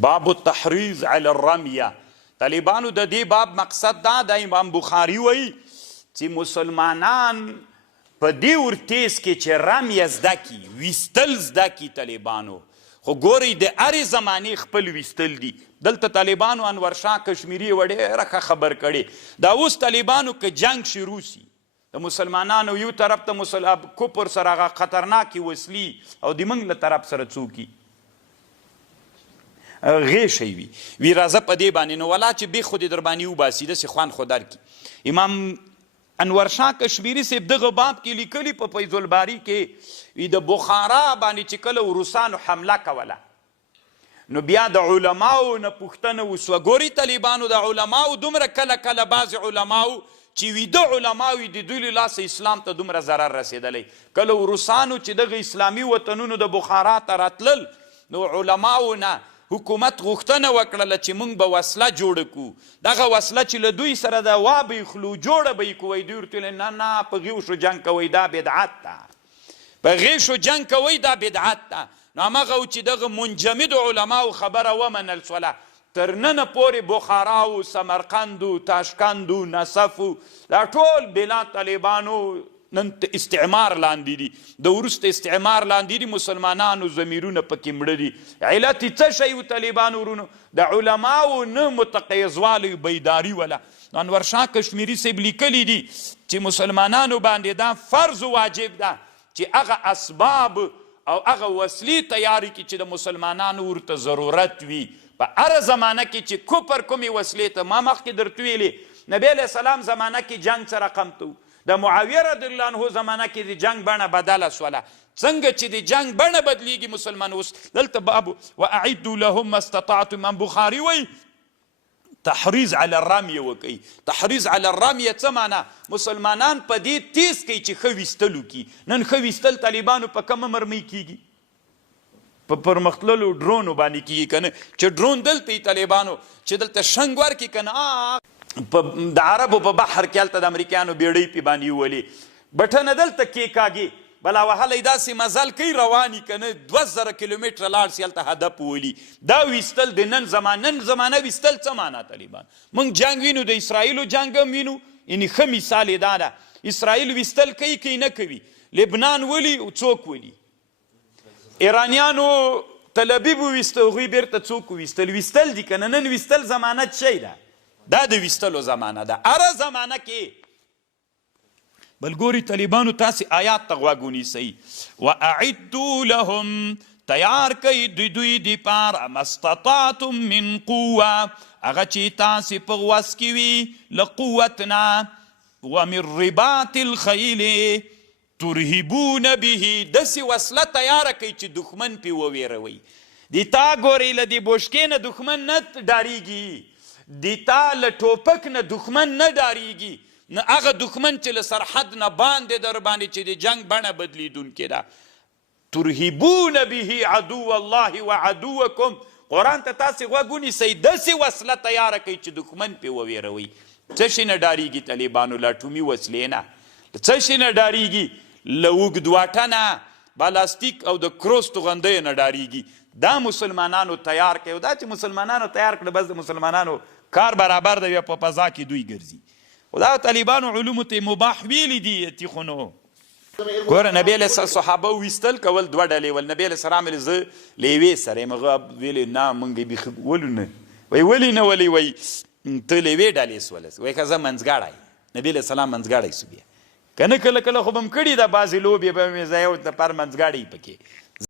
باب التحریض علی الرمیه. طالبانو د دې باب مقصد دا د امام بخاري وایي چې مسلمانان په دې ورتیز کې چې رمیه زده کي، ویستل زده کي طالبانو، خو ګورئ د هرې زمانې خپل ویستل دي. دلته طالبانو انورشاه کشمیري یوه ډېره ښه خبر کړې. دا اوس طالبانو که جنګ شروع سي د مسلمانانو یو طرف ته کفر سره هغه خطرناکې وسلې او د موږ له طرف سره څوک غیشی وی راځه په دې باندې نو ولا چې بې خو دې در باندې وباسي داسې خوند خو درکړي. امام انورشاه کشمیري صاحب دغه باب کې لیکلي په فیض الباري کې وي د بخارا باندې چې کله روسانو حمله کوله نو بیا د علماو نه پوښتنه وسوه. ګوري طالبانو د علماو دومره کله کله بعضې علماو چې ویده علماوي د دوی له لاسه اسلام ته دومره ضرر رسېدلی. کله روسانو چې دغه اسلامي وطنونو د بخارا ته راتلل نو علماو نه حکومت غوښتنه وکړله چې موږ به وسله جوړه کړو. دغه وسله چې له دوی سره د وا به یې خلو جوړه به یې کوئ. دوی ورته ویل نه په غیوشو جنګ کوئ دا بدعت ده، په غیشو جنګ کوئ دا بدعت ده. نو همغه چې دغه منجمدو علماو خبره ومنل سوله. تر ننه پورې بخارا و سمرقند و تاشکند و نصف و دا ټول بلاد طالبانو نن استعمار لاندې دي، د وروسته استعمار لاندې دي، مسلمانانو ضمیرونه پکې مړه دي. علت یې څه شی و طالبانو ورونو؟ د علماو نه متقیزوالی بیداري وله. انورشاه کشمیري صاحب لیکلی دي چې مسلمانانو باندې دا فرض واجب ده چې هغه اسباب او هغه وسلې تیارې کړي چې د مسلمانانو ورته ضرورت وي. په هره زمانه کې چې کفر کومې وسلې ته ما مخکې درته ویلې نبی علیه السلام زمانه کې جنګ څه رقم ته د معاویه رضی الله عنه زمانه کې د جنګ بڼه بدله سوله. څنګه چې د جنگ بڼه بدلیږي مسلمان اوس دلته باب واعدوا لهم ما استطعتم. امام بخاري وایي تحریض علی الرمیه وکوي. تحریض علی الرمیه څه معنا؟ مسلمانان په دې تیز کوي چې ښه ویستل وکړي. نن ښه ویستل طالبانو په کومه مرمۍ کیږي؟ په پرمختللو ډرونو باندې کیږي که نه؟ چې ډرون دلته یي طالبانو چې دلته شنګ ورکړي که نه د عربو په بحر کې هلته د امریکایانو بیړۍ پې باندې وولې بټنه دلته کېکاږي بلا وهلی داسې مزل کوي رواني که نه 2000 کیلومتره لاړ سي هلته هدف وولي. دا ویستل د نن زمانه ویستل څه معنا طالبان؟ موږ جنګ وینو، د اسرائیلو جنګ هم وینو. یعنې ښه مثال یې دا ده اسرائیل ویستل کوي که نه کوي؟ لبنان ولي څوک ولي؟ ایرانیانو تل ابیب وویسته هغوی بیرته څوک وویستل؟ ویستل دي که نه؟ نن ویستل زمانه څه شی ده؟ دا د ویستلو زمانه ده. هره زمانه کې بل ګوري طالبانو تاسې آیات ته غوږ ونیسئ. واعدوا لهم تیار کوئ دوی دپاره ما استطعتم من قوه هغه چې تاسې په وس کې وي له قوت نه ومن رباط الخیل ترهبون به داسې وسله تیاره کوي چې دښمن پې وویروئ. د تا ګورئ له دې بوشکې نه دښمن نه ډارېږي، د تا له ټوپک نه دښمن نه ډارېږي، نه هغه دښمن چې له سرحد نه باندې در باندې چې د جنګ بڼه بدلیدونکې ده. ترهبون به عدو الله وعدوکم. قرآن ته تاسې غوږ ونیسئ. داسې وسله تیاره کوي چې دښمن پې وویروئ. څه شي نه ډارېږي طالبانو؟ له اټومي وسلې نه. څه شي نه ډارېږي؟ له اوږد واټه نه، بالاستیک او د کروس توغندیو نه ډارېږي. دا مسلمانانو تیار کوي. دا چې مسلمانانو تیار کړه بس د مسلمانانو کار برابر دی، په فضا کې دوی ګرځي. خو دا طالبانو علومو ته مباح ویلي دي یتي خو نو. ګوره نبی علیه صحابه ویستل کول دوه ډلې ول. نبی علیه السلام ویل زه له یوې سره یم. هغه ویلې نه موږ یې بیخي ولو نه. وایي ولې نه ولې؟ وایي ته له یوې ډلې سولس. وایي که زه منځګړی. نبی علیه السلام منځګړی سو بیا که نه کله کله خو به م کړي ده بعضې لوبې به مې زه یو نفر منځګړی پکې